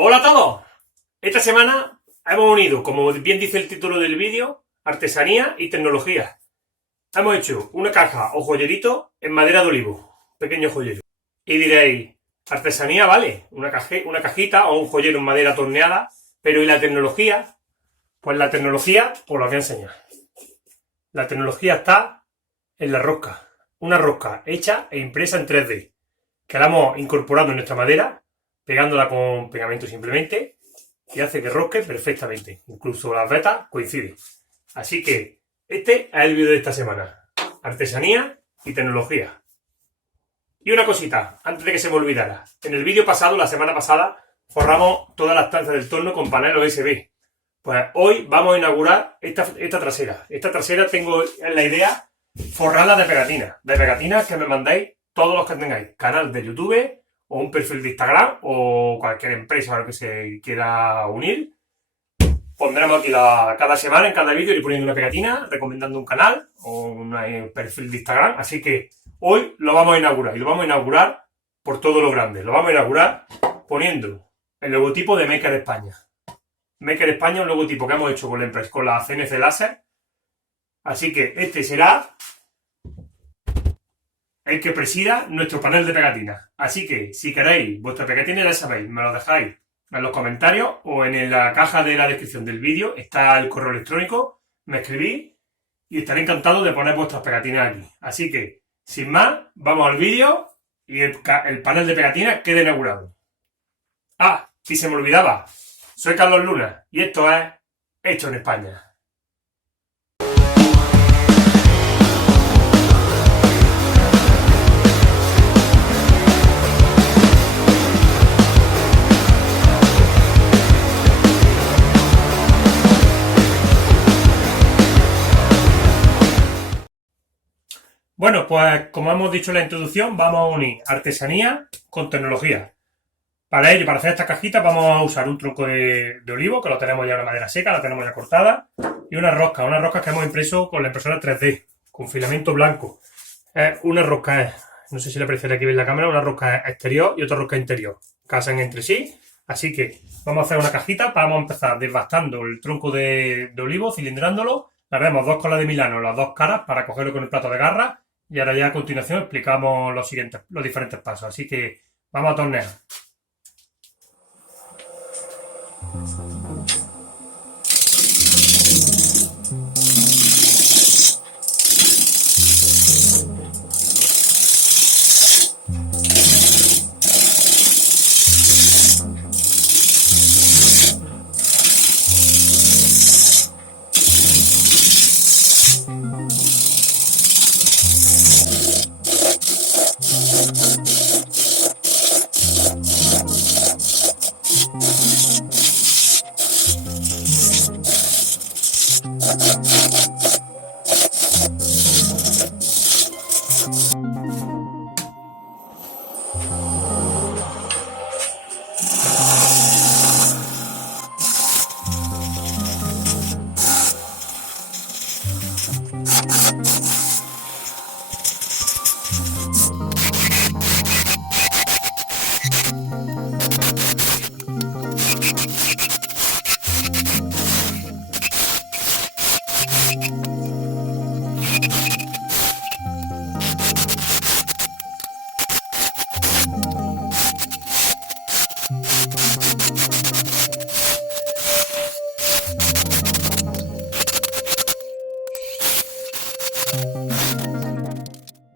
Hola a todos. Esta semana hemos unido, como bien dice el título del vídeo, artesanía y tecnología. Hemos hecho una caja o joyerito en madera de olivo, pequeño joyero. Y diréis, artesanía vale, una cajita o un joyero en madera torneada, pero ¿y la tecnología? Pues la tecnología, os la voy a enseñar. La tecnología está en la rosca. Una rosca hecha e impresa en 3D, que la hemos incorporado en nuestra madera, pegándola con pegamento simplemente, y hace que rosque perfectamente. Incluso las vetas coinciden. Así que este es el vídeo de esta semana. Artesanía y tecnología. Y una cosita, antes de que se me olvidara. En el vídeo pasado, la semana pasada, forramos todas las tanzas del torno con panel OSB. Pues hoy vamos a inaugurar esta trasera. Esta trasera tengo en la idea forrarla de pegatinas. De pegatinas que me mandáis todos los que tengáis. Canal de YouTube o un perfil de Instagram o cualquier empresa a la que se quiera unir. Pondremos aquí cada semana en cada vídeo ir poniendo una pegatina, recomendando un canal o un perfil de Instagram. Así que hoy lo vamos a inaugurar y lo vamos a inaugurar por todo lo grande. Lo vamos a inaugurar poniendo el logotipo de Maker España. Maker España, un logotipo que hemos hecho con la empresa, con la CNC Láser. Así que este será el que presida nuestro panel de pegatinas. Así que si queréis vuestra pegatina, ya sabéis, me lo dejáis en los comentarios o en la caja de la descripción del vídeo está el correo electrónico, me escribís y estaré encantado de poner vuestras pegatinas aquí. Así que, sin más, vamos al vídeo y el panel de pegatinas queda inaugurado. Ah, si se me olvidaba, soy Carlos Luna y esto es Hecho en España. Bueno, pues como hemos dicho en la introducción, vamos a unir artesanía con tecnología. Para ello, para hacer esta cajita, vamos a usar un tronco de olivo, que lo tenemos ya en la madera seca, la tenemos ya cortada, y unas roscas que hemos impreso con la impresora 3D, con filamento blanco. Una rosca no sé si le aparecerá aquí en la cámara, una rosca exterior y otra rosca interior. Casan entre sí, así que vamos a hacer una cajita, vamos a empezar desbastando el tronco de olivo, cilindrándolo, le haremos 2 colas de Milano, las 2 caras, para cogerlo con el plato de garra. Y ahora ya a continuación explicamos los diferentes pasos. Así que vamos a tornear.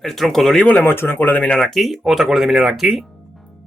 El tronco de olivo le hemos hecho una cola de Milano aquí, otra cola de Milano aquí.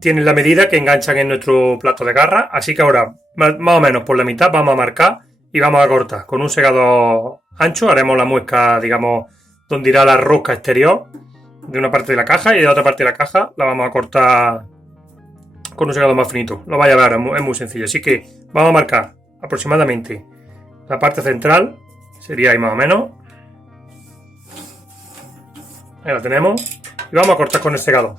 Tienen la medida que enganchan en nuestro plato de garra, así que ahora más o menos por la mitad vamos a marcar y vamos a cortar. Con un segador ancho haremos la muesca, digamos, donde irá la rosca exterior de una parte de la caja, y de otra parte de la caja la vamos a cortar con un segador más finito. Lo vais a ver, es muy sencillo. Así que vamos a marcar aproximadamente la parte central, sería ahí más o menos. Ahí la tenemos. Y vamos a cortar con el segador.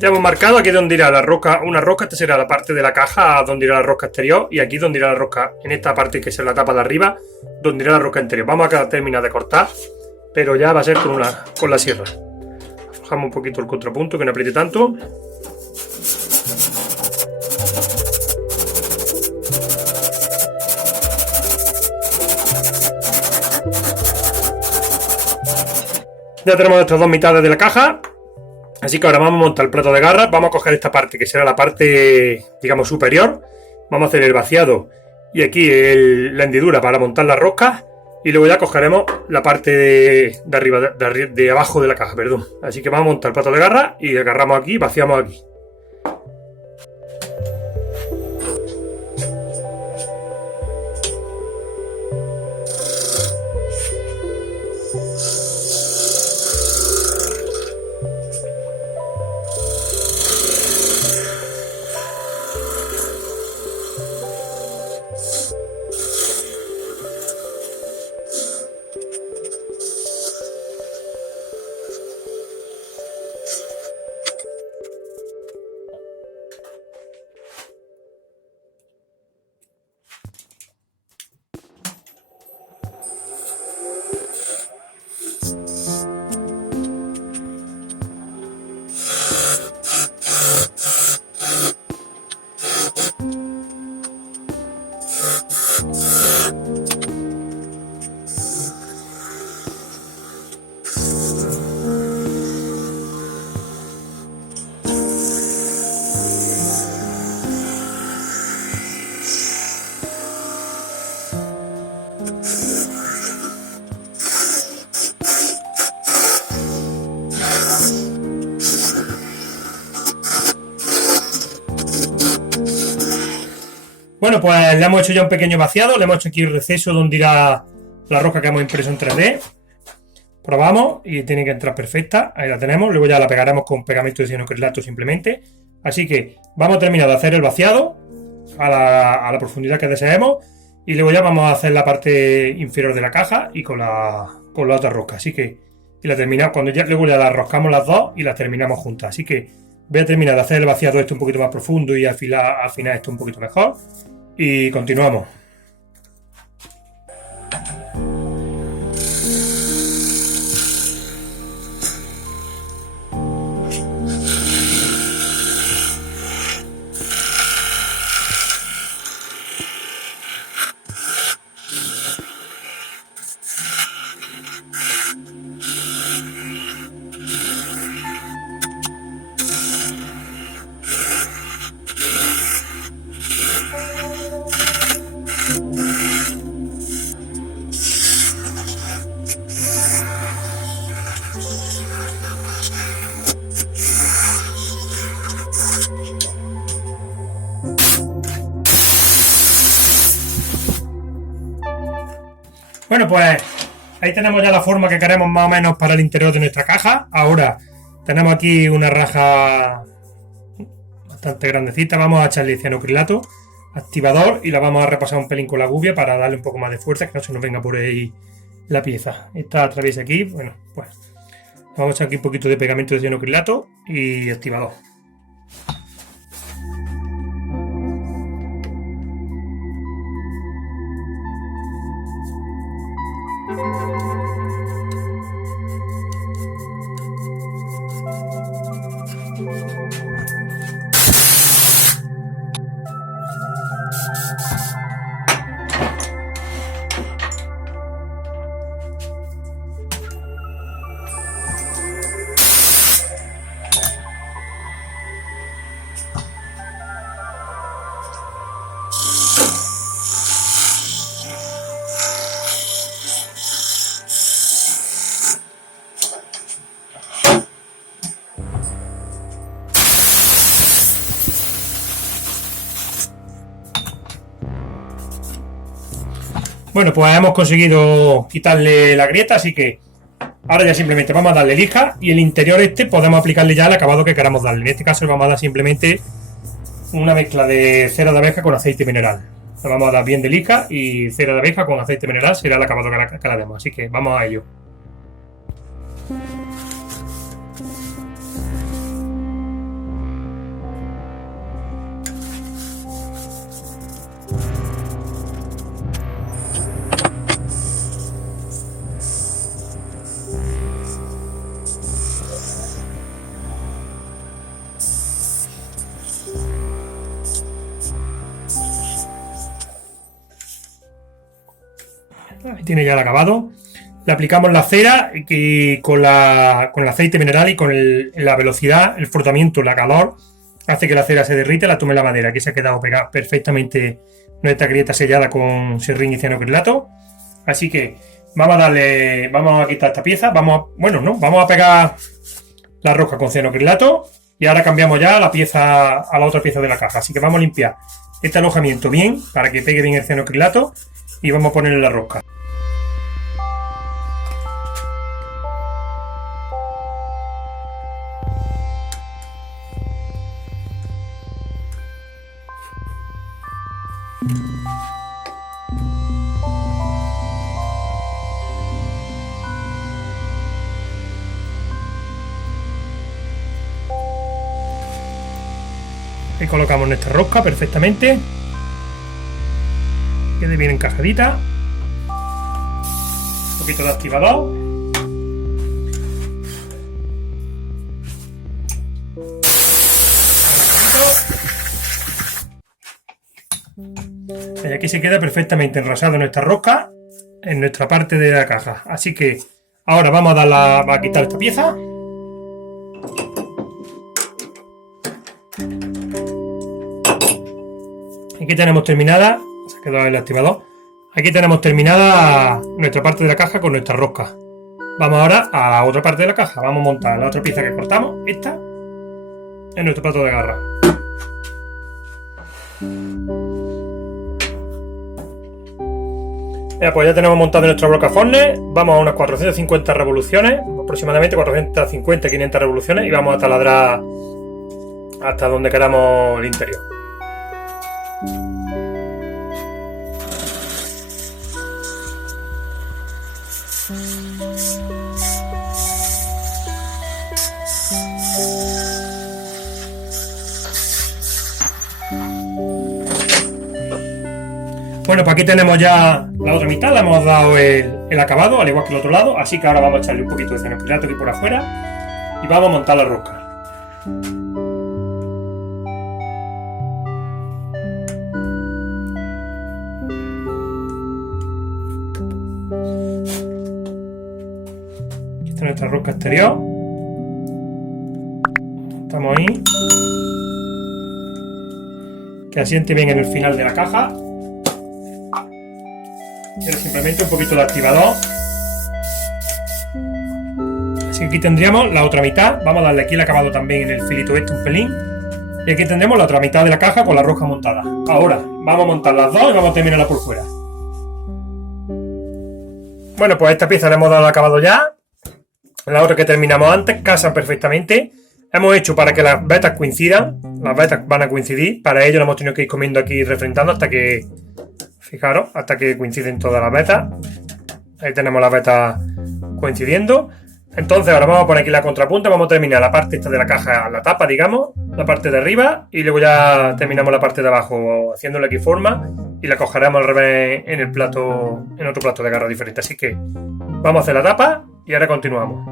Ya hemos marcado aquí donde irá la rosca, una rosca. Esta será la parte de la caja donde irá la rosca exterior. Y aquí donde irá la rosca, en esta parte que es la tapa de arriba, donde irá la rosca interior. Vamos a terminar de cortar, pero ya va a ser con la sierra. Aflojamos un poquito el contrapunto, que no apriete tanto. Ya tenemos nuestras dos mitades de la caja. Así que ahora vamos a montar el plato de garra. Vamos a coger esta parte que será la parte, digamos, superior. Vamos a hacer el vaciado y aquí la hendidura para montar las roscas. Y luego ya cogeremos la parte de arriba, de abajo de la caja, perdón. Así que vamos a montar el plato de garra y agarramos aquí, vaciamos aquí. Bueno, pues le hemos hecho ya un pequeño vaciado, le hemos hecho aquí el receso donde irá la rosca que hemos impreso en 3D. Probamos y tiene que entrar perfecta, ahí la tenemos, luego ya la pegaremos con pegamento de cianocrilato simplemente. Así que vamos a terminar de hacer el vaciado a la profundidad que deseemos y luego ya vamos a hacer la parte inferior de la caja y con la otra rosca. Así que y la terminamos, luego ya la roscamos las dos y las terminamos juntas. Así que voy a terminar de hacer el vaciado esto un poquito más profundo y afinar esto un poquito mejor. Y continuamos. Bueno, pues ahí tenemos ya la forma que queremos más o menos para el interior de nuestra caja. Ahora tenemos aquí una raja bastante grandecita. Vamos a echarle cianocrilato, activador, y la vamos a repasar un pelín con la gubia para darle un poco más de fuerza, que no se nos venga por ahí la pieza. Esta atraviesa aquí, bueno, pues vamos a echar aquí un poquito de pegamento de cianocrilato y activador. Bueno, pues hemos conseguido quitarle la grieta, así que ahora ya simplemente vamos a darle lija y el interior podemos aplicarle ya el acabado que queramos darle. En este caso le vamos a dar simplemente una mezcla de cera de abeja con aceite mineral. Le vamos a dar bien de lija y cera de abeja con aceite mineral será el acabado que le demos, así que vamos a ello. Ahí tiene ya el acabado. Le aplicamos la cera y con el aceite mineral y con la velocidad, el frotamiento, la calor, hace que la cera se derrite, la tome la madera. Aquí se ha quedado pegada perfectamente nuestra grieta sellada con serrín y cianocrilato. Así que vamos a quitar esta pieza. Vamos a pegar la rosca con cianocrilato y ahora cambiamos ya la pieza a la otra pieza de la caja. Así que vamos a limpiar este alojamiento bien para que pegue bien el cianocrilato y vamos a ponerle la rosca. Ahí colocamos nuestra rosca perfectamente. Quede bien encajadita. Un poquito de activador. Y aquí se queda perfectamente enrasada nuestra rosca en nuestra parte de la caja. Así que ahora vamos a quitar esta pieza. Aquí tenemos terminada, se ha quedado el activador. Aquí tenemos terminada nuestra parte de la caja con nuestra rosca. Vamos ahora a la otra parte de la caja. Vamos a montar la otra pieza que cortamos, esta, en nuestro plato de garra. Pues ya tenemos montado nuestro blocafornes. Vamos a unas 450 revoluciones, aproximadamente 450-500 revoluciones, y vamos a taladrar hasta donde queramos el interior. Bueno, pues aquí tenemos ya la otra mitad, le hemos dado el acabado, al igual que el otro lado, así que ahora vamos a echarle un poquito de cianocrilato aquí por afuera y vamos a montar la rosca. Aquí está nuestra rosca exterior. Estamos ahí. Que asiente bien en el final de la caja. Pero simplemente un poquito de activador. Así que aquí tendríamos la otra mitad. Vamos a darle aquí el acabado también en el filito este un pelín. Y aquí tendremos la otra mitad de la caja con la rosca montada. Ahora vamos a montar las dos y vamos a terminarla por fuera. Bueno, pues a esta pieza le hemos dado el acabado ya. La otra que terminamos antes casan perfectamente. Hemos hecho para que las vetas coincidan. Las vetas van a coincidir. Para ello lo hemos tenido que ir comiendo aquí y refrentando hasta que... Fijaros, hasta que coinciden todas las vetas. Ahí tenemos las vetas coincidiendo. Entonces ahora vamos a poner aquí la contrapunta. Vamos a terminar la parte esta de la caja, la tapa, digamos, la parte de arriba, y luego ya terminamos la parte de abajo haciéndole aquí forma y la cogeremos al revés en el plato, en otro plato de garra diferente. Así que vamos a hacer la tapa y ahora continuamos.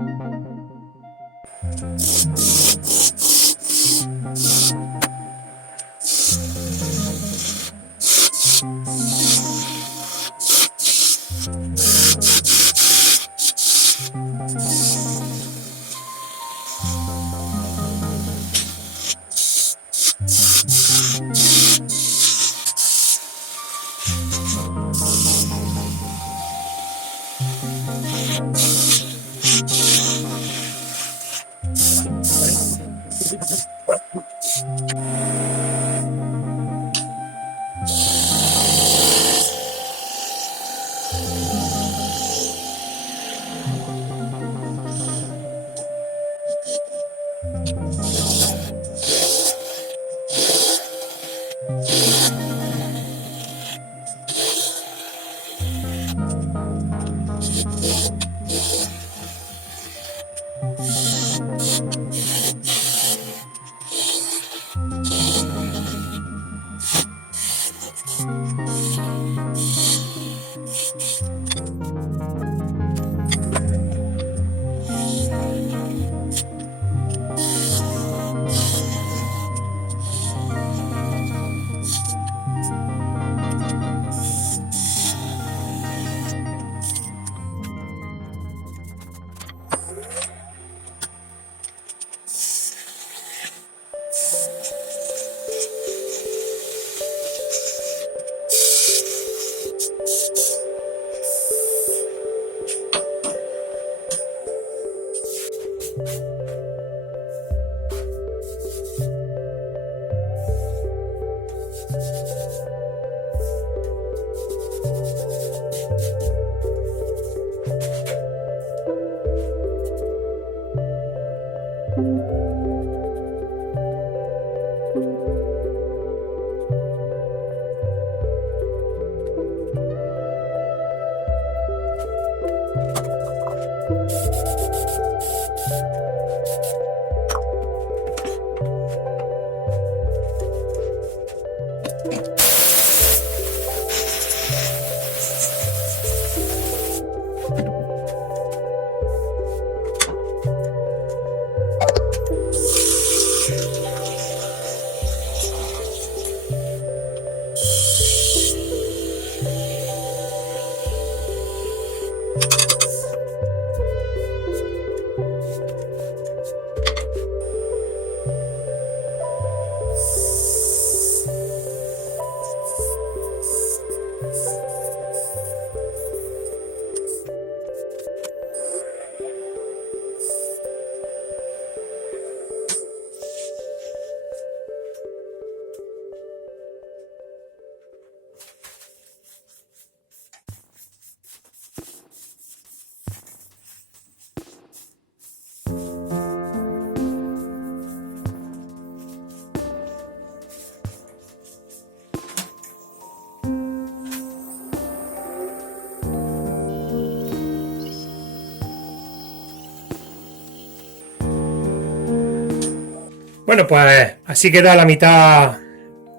Bueno, pues así queda la mitad.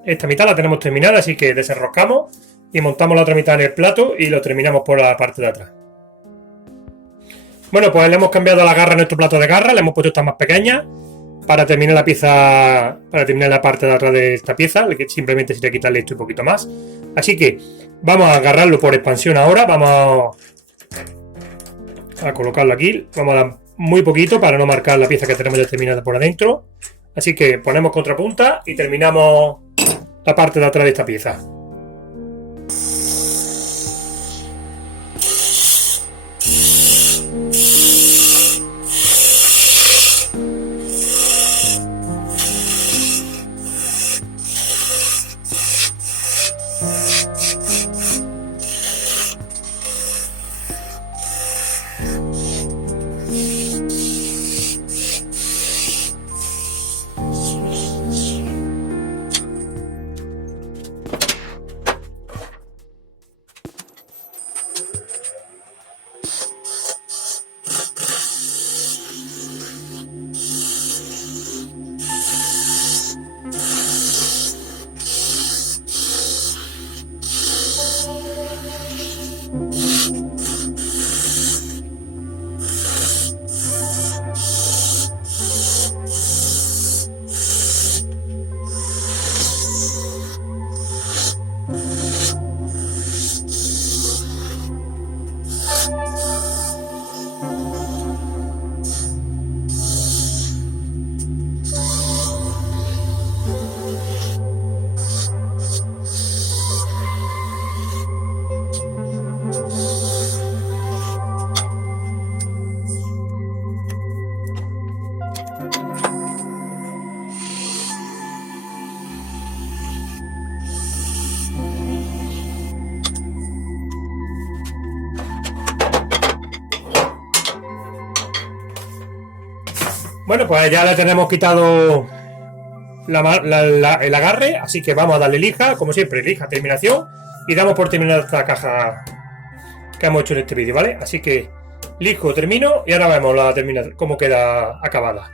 Esta mitad la tenemos terminada, así que desenroscamos y montamos la otra mitad en el plato y lo terminamos por la parte de atrás. Bueno, pues le hemos cambiado la garra a nuestro plato de garra, le hemos puesto esta más pequeña para terminar la pieza, para terminar la parte de atrás de esta pieza, que simplemente sería quitarle esto y un poquito más. Así que vamos a agarrarlo por expansión ahora, vamos a colocarlo aquí, vamos a dar muy poquito para no marcar la pieza que tenemos ya terminada por adentro. Así que ponemos contrapunta y terminamos la parte de atrás de esta pieza. Bueno, pues ya le tenemos quitado el agarre, así que vamos a darle lija, como siempre, lija, terminación, y damos por terminada esta caja que hemos hecho en este vídeo, ¿vale? Así que lijo, termino, y ahora vemos la terminación, cómo queda acabada.